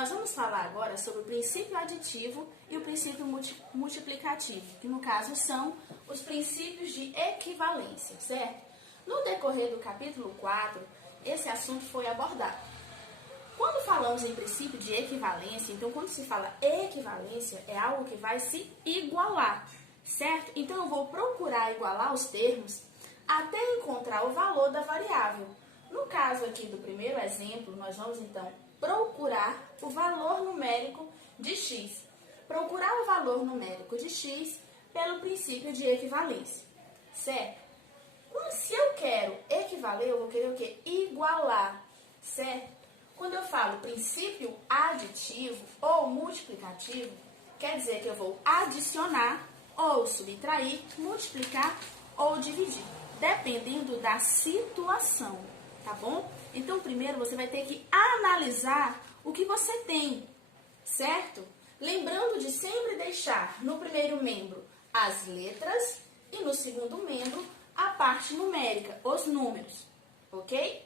Nós vamos falar agora sobre o princípio aditivo e o princípio multiplicativo, que no caso são os princípios de equivalência, certo? No decorrer do capítulo 4, esse assunto foi abordado. Quando falamos em princípio de equivalência, então quando se fala equivalência, é algo que vai se igualar, certo? Então eu vou procurar igualar os termos até encontrar o valor da variável. No caso aqui do primeiro exemplo, nós vamos então procurar o valor numérico de x. Procurar o valor numérico de x pelo princípio de equivalência, certo? Se eu quero equivaler, eu vou querer o quê? Igualar, certo? Quando eu falo princípio aditivo ou multiplicativo, quer dizer que eu vou adicionar ou subtrair, multiplicar ou dividir, dependendo da situação, tá bom? Então, primeiro você vai ter que analisar o que você tem, certo? Lembrando de sempre deixar no primeiro membro as letras e no segundo membro a parte numérica, os números, ok?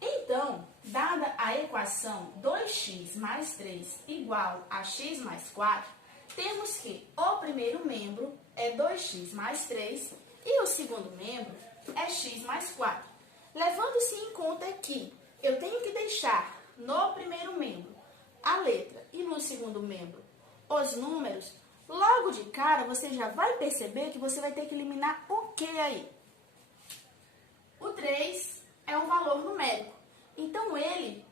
Então, dada a equação 2x mais 3 igual a x mais 4, temos que o primeiro membro é 2x mais 3 e o segundo membro é x mais 4. Levando-se em conta que eu tenho que deixar no primeiro membro a letra e no segundo membro os números, logo de cara você já vai perceber que você vai ter que eliminar o que aí? O 3 é um valor numérico, então ele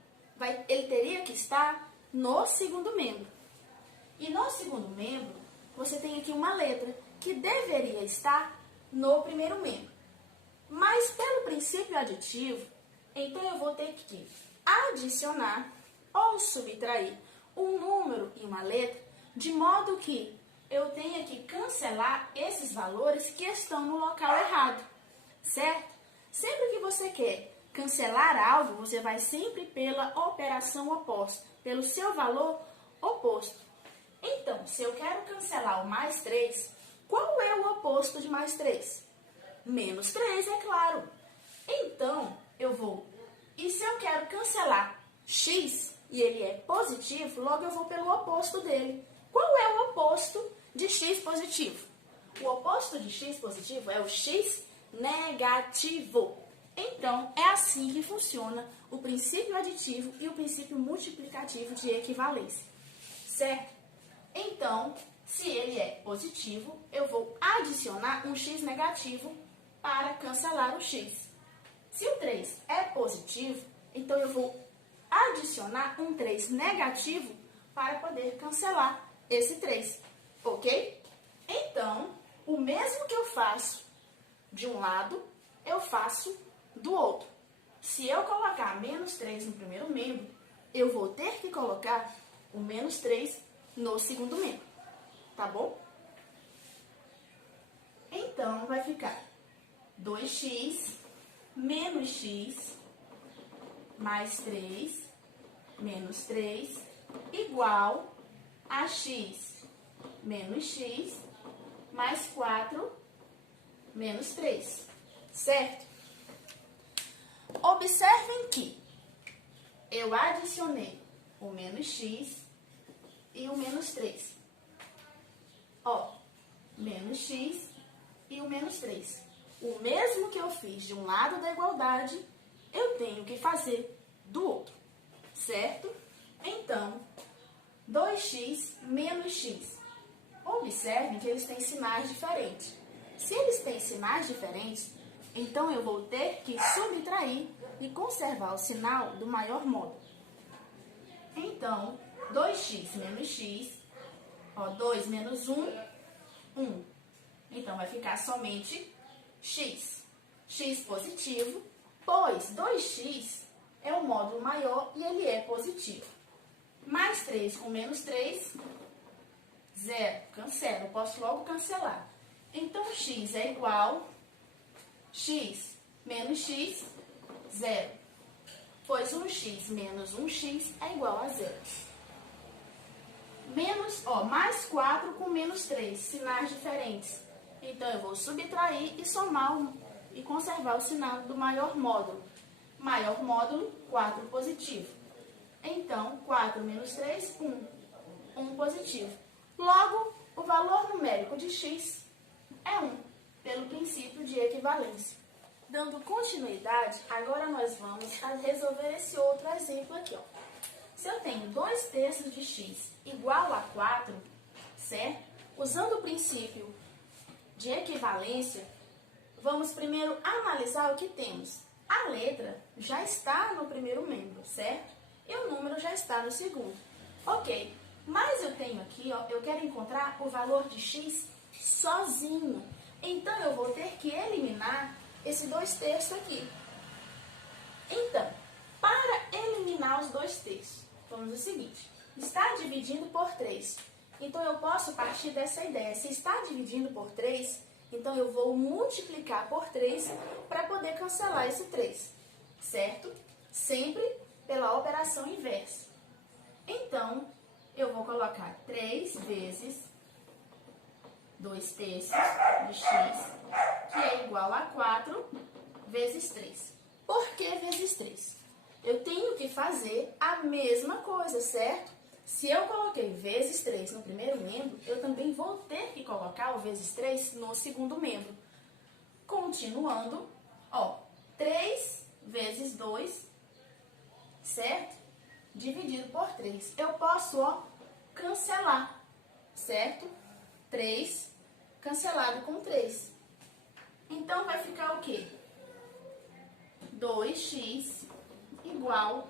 teria que estar no segundo membro. E no segundo membro, você tem aqui uma letra que deveria estar no primeiro membro. Mas pelo princípio aditivo, então eu vou ter que adicionar ou subtrair um número e uma letra, de modo que eu tenha que cancelar esses valores que estão no local errado, certo? Sempre que você quer cancelar algo, você vai sempre pela operação oposta, pelo seu valor oposto. Então, se eu quero cancelar o mais 3, qual é o oposto de mais 3? Menos 3, é claro. Então, e se eu quero cancelar x e ele é positivo, logo eu vou pelo oposto dele. Qual é o oposto de x positivo? O oposto de x positivo é o x negativo. Então, é assim que funciona o princípio aditivo e o princípio multiplicativo de equivalência, certo? Então, se ele é positivo, eu vou adicionar um x negativo para cancelar o x. Se o 3 é positivo, então eu vou adicionar um 3 negativo para poder cancelar esse 3, ok? Então, o mesmo que eu faço de um lado, eu faço do outro. Se eu colocar menos 3 no primeiro membro, eu vou ter que colocar o menos 3 no segundo membro, tá bom? Então, vai ficar 2x menos x mais 3 menos 3 igual a x menos x mais 4 menos 3, certo? Observem que eu adicionei o menos x e o menos 3. Ó, menos x e o menos 3. O mesmo que eu fiz de um lado da igualdade, eu tenho que fazer do outro, certo? Então, 2x menos x. Observem que eles têm sinais diferentes. Se eles têm sinais diferentes, então eu vou ter que subtrair e conservar o sinal do maior módulo. Então, 2x menos x, ó, 2 menos 1, 1. Então, vai ficar somente x. X positivo, pois 2x é um módulo maior e ele é positivo. Mais 3 com menos 3, 0. Cancelo, eu posso logo cancelar. Então, x é igual x menos x, 0. Pois 1x menos 1x é igual a 0. Mais 4 com menos 3, sinais diferentes. Então, eu vou subtrair e somar e conservar o sinal do maior módulo. Maior módulo, 4 positivo. Então, 4 menos 3, 1. 1 positivo. Logo, o valor numérico de x é 1, pelo princípio de equivalência. Dando continuidade, agora nós vamos resolver esse outro exemplo aqui, ó. Se eu tenho 2/3 de x igual a 4, certo? Usando o princípio de equivalência, vamos primeiro analisar o que temos. A letra já está no primeiro membro, certo? E o número já está no segundo. Ok, mas eu tenho aqui, ó, eu quero encontrar o valor de x sozinho. Então, eu vou ter que eliminar esse 2/3 aqui. Então, para eliminar os 2/3, vamos ao seguinte. Está dividindo por 3. Então, eu posso partir dessa ideia. Se está dividindo por 3, então eu vou multiplicar por 3 para poder cancelar esse 3, certo? Sempre pela operação inversa. Então, eu vou colocar 3 vezes 2/3 de x, que é igual a 4 vezes 3. Por que vezes 3? Eu tenho que fazer a mesma coisa, certo? Se eu coloquei vezes 3 no primeiro membro, eu também vou ter que colocar o vezes 3 no segundo membro. Continuando, ó, 3 vezes 2, certo? Dividido por 3. Eu posso, ó, cancelar, certo? 3 cancelado com 3. Então, vai ficar o quê? 2x igual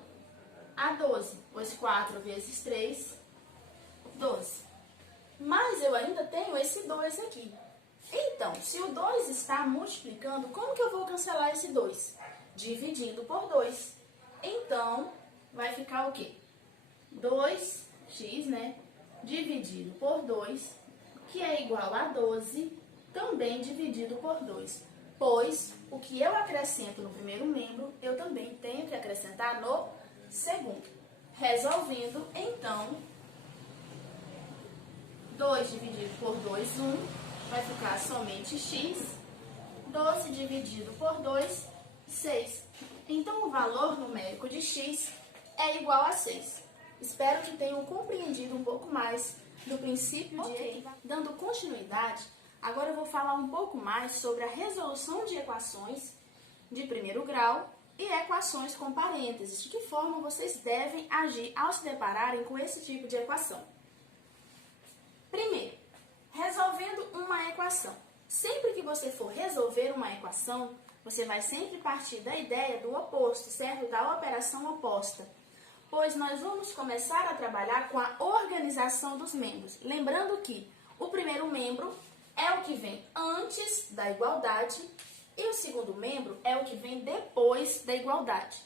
a 12, pois 4 vezes 3, 12. Mas eu ainda tenho esse 2 aqui. Então, se o 2 está multiplicando, como que eu vou cancelar esse 2? Dividindo por 2. Então, vai ficar o quê? 2x, né? Dividido por 2, que é igual a 12, também dividido por 2. Pois o que eu acrescento no primeiro membro, eu também tenho que acrescentar no segundo. Resolvendo, então, 2 dividido por 2, 1, vai ficar somente x. 12 dividido por 2, 6. Então, o valor numérico de x é igual a 6. Espero que tenham compreendido um pouco mais do princípio de equivalência. Dando continuidade, agora eu vou falar um pouco mais sobre a resolução de equações de primeiro grau e equações com parênteses. De que forma vocês devem agir ao se depararem com esse tipo de equação? Primeiro, resolvendo uma equação. Sempre que você for resolver uma equação, você vai sempre partir da ideia do oposto, certo? Da operação oposta. Pois nós vamos começar a trabalhar com a organização dos membros. Lembrando que o primeiro membro é o que vem antes da igualdade e o segundo membro é o que vem depois da igualdade.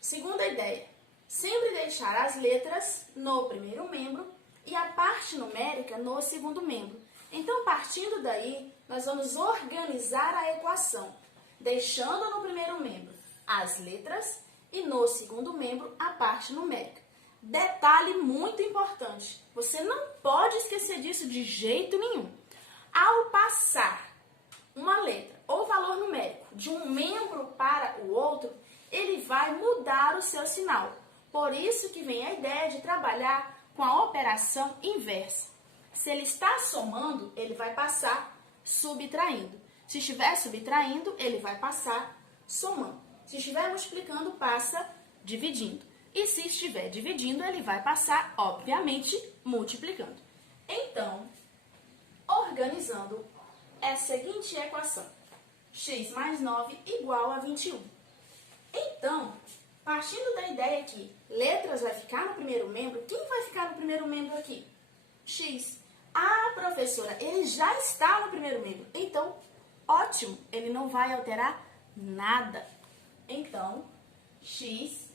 Segunda ideia, sempre deixar as letras no primeiro membro e a parte numérica no segundo membro. Então, partindo daí, nós vamos organizar a equação, deixando no primeiro membro as letras e no segundo membro a parte numérica. Detalhe muito importante, você não pode esquecer disso de jeito nenhum. Ao passar uma letra ou valor numérico de um membro para o outro, ele vai mudar o seu sinal. Por isso que vem a ideia de trabalhar com a operação inversa. Se ele está somando, ele vai passar subtraindo. Se estiver subtraindo, ele vai passar somando. Se estiver multiplicando, passa dividindo. E se estiver dividindo, ele vai passar, obviamente, multiplicando. Então, organizando é a seguinte equação. X mais 9 igual a 21. Então, partindo da ideia que letras vai ficar no primeiro membro, quem vai ficar no primeiro membro aqui? X. Ah, professora, ele já está no primeiro membro. Então, ótimo, ele não vai alterar nada. Então, x.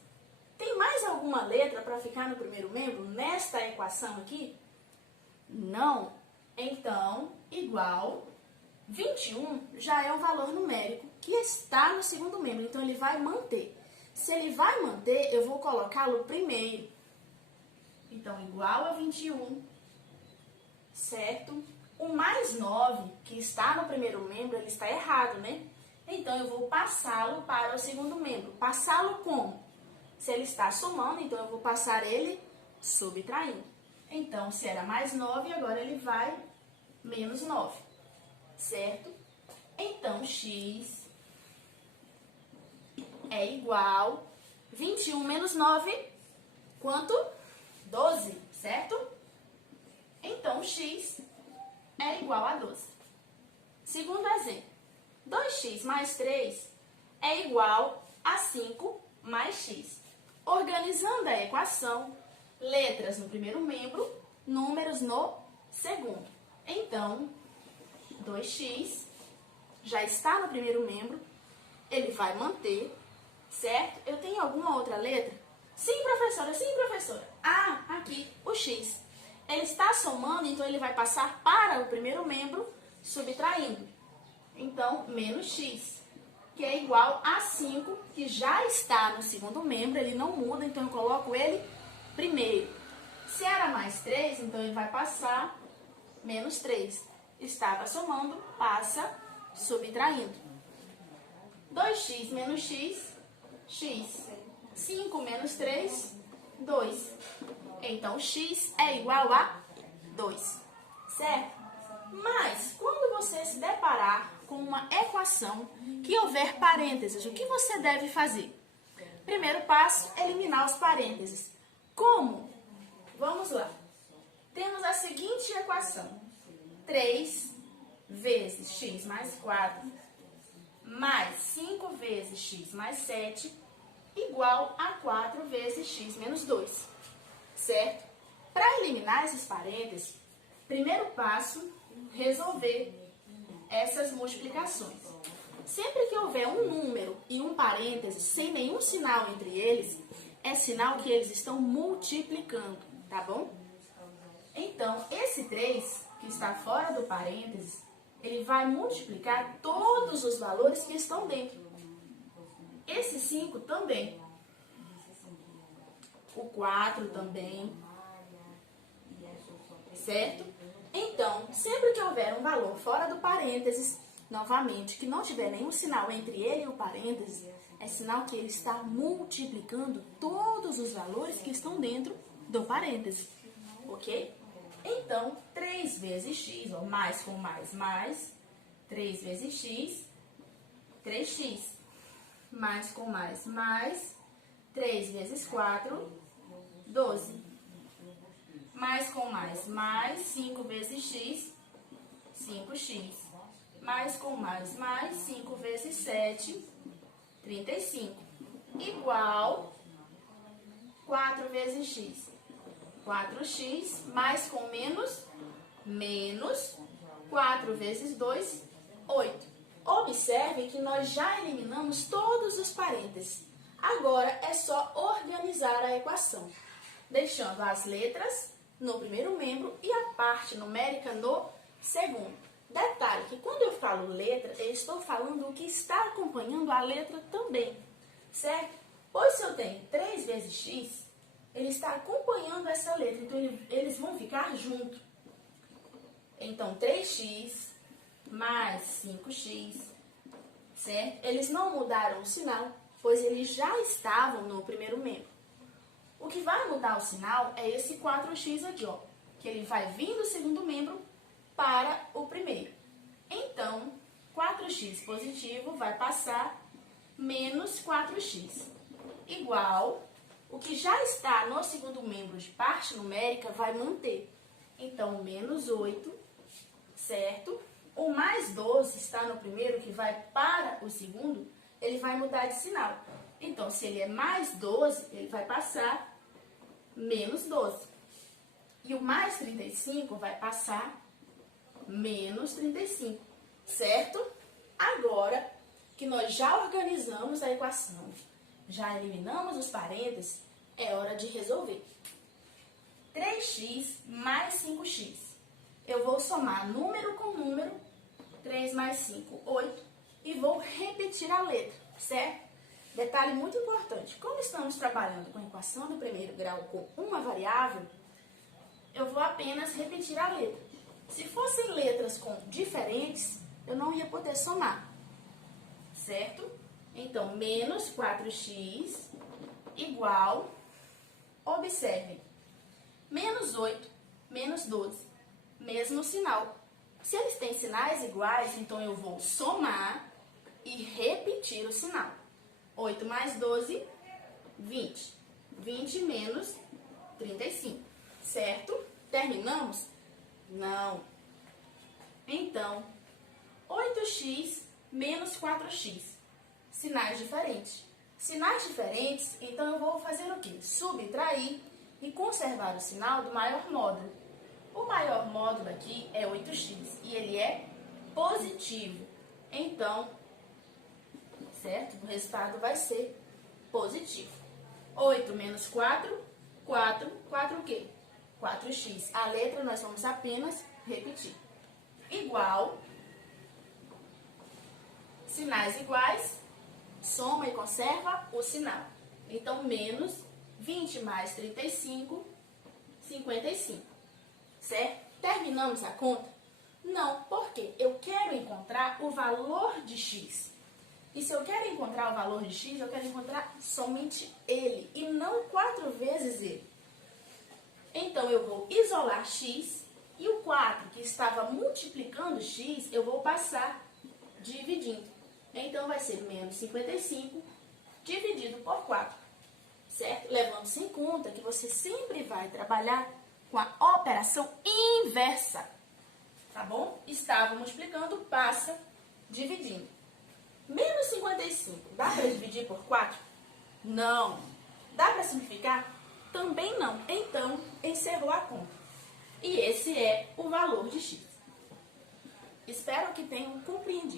Tem mais alguma letra para ficar no primeiro membro nesta equação aqui? Não. Então, igual 21 já é um valor numérico que está no segundo membro. Então, ele vai manter. Se ele vai manter, eu vou colocá-lo primeiro. Então, igual a 21, certo? O mais 9, que está no primeiro membro, ele está errado, né? Então, eu vou passá-lo para o segundo membro. Passá-lo como? Se ele está somando, então eu vou passar ele subtraindo. Então, se era mais 9, agora ele vai menos 9, certo? Então, x é igual 21 menos 9, quanto? 12, certo? Então, x é igual a 12. Segundo exemplo, 2x mais 3 é igual a 5 mais x. Organizando a equação, letras no primeiro membro, números no segundo. Então, 2x já está no primeiro membro, ele vai manter, certo? Eu tenho alguma outra letra? Sim, professora, sim, professora. Ah, aqui, o x. Ele está somando, então ele vai passar para o primeiro membro, subtraindo. Então, menos x, que é igual a 5, que já está no segundo membro, ele não muda, então eu coloco ele primeiro. Se era mais 3, então ele vai passar menos 3. Estava somando, passa subtraindo. 2x menos x, x. 5 menos 3, 2. Então, x é igual a 2, certo? Mas, quando você se deparar com uma equação que houver parênteses, o que você deve fazer? Primeiro passo, eliminar os parênteses. Como? Vamos lá. Temos a seguinte equação. 3 vezes x mais 4 mais 5 vezes x mais 7 igual a 4 vezes x menos 2, certo? Para eliminar esses parênteses, primeiro passo, resolver essas multiplicações. Sempre que houver um número e um parêntese sem nenhum sinal entre eles, é sinal que eles estão multiplicando, tá bom? Então, esse 3, que está fora do parênteses, ele vai multiplicar todos os valores que estão dentro. Esse 5 também. O 4 também. Certo? Então, sempre que houver um valor fora do parênteses, novamente, que não tiver nenhum sinal entre ele e o parênteses, é sinal que ele está multiplicando todos os valores que estão dentro do parênteses. Ok? Então, 3 vezes x, ó, mais com mais, 3 vezes x, 3x. Mais com mais, 3 vezes 4, 12. Mais com mais, 5 vezes x, 5x. Mais com mais, 5 vezes 7, 35. Igual 4 vezes x. 4x mais com menos 4 vezes 2, 8. Observe que nós já eliminamos todos os parênteses. Agora é só organizar a equação, deixando as letras no primeiro membro e a parte numérica no segundo. Detalhe que quando eu falo letra, eu estou falando o que está acompanhando a letra também, certo? Pois se eu tenho 3 vezes x, ele está acompanhando essa letra, então eles vão ficar juntos. Então, 3x mais 5x, certo? Eles não mudaram o sinal, pois eles já estavam no primeiro membro. O que vai mudar o sinal é esse 4x aqui, ó, que ele vai vir do segundo membro para o primeiro. Então, 4x positivo vai passar menos 4x, igual, o que já está no segundo membro de parte numérica vai manter. Então, menos 8, certo? O mais 12 está no primeiro, que vai para o segundo, ele vai mudar de sinal. Então, se ele é mais 12, ele vai passar menos 12. E o mais 35 vai passar menos 35, certo? Agora que nós já organizamos a equação, já eliminamos os parênteses, é hora de resolver. 3x mais 5x. Eu vou somar número com número, 3 mais 5, 8, e vou repetir a letra, certo? Detalhe muito importante, como estamos trabalhando com a equação do primeiro grau com uma variável, eu vou apenas repetir a letra. Se fossem letras diferentes, eu não ia poder somar, certo? Então, menos 4x igual, observem, menos 8, menos 12, mesmo sinal. Se eles têm sinais iguais, então eu vou somar e repetir o sinal. 8 mais 12, 20. 20 menos 35, certo? Terminamos? Não. Então, 8x menos 4x. Sinais diferentes. Sinais diferentes, então eu vou fazer o quê? Subtrair e conservar o sinal do maior módulo. O maior módulo aqui é 8x e ele é positivo. Então, certo? O resultado vai ser positivo. 8 menos 4, 4. 4 o quê? 4x. A letra nós vamos apenas repetir. Igual, sinais iguais, soma e conserva o sinal. Então, menos 20 mais 35, 55. Certo? Terminamos a conta? Não, porque eu quero encontrar o valor de x. E se eu quero encontrar o valor de x, eu quero encontrar somente ele, e não 4 vezes ele. Então, eu vou isolar x, e o 4, que estava multiplicando x, eu vou passar dividindo. Então, vai ser menos 55 dividido por 4, certo? Levando-se em conta que você sempre vai trabalhar com a operação inversa, tá bom? Estava multiplicando, passa dividindo. Menos 55, dá para dividir por 4? Não. Dá para simplificar? Também não. Então, encerrou a conta. E esse é o valor de x. Espero que tenham compreendido.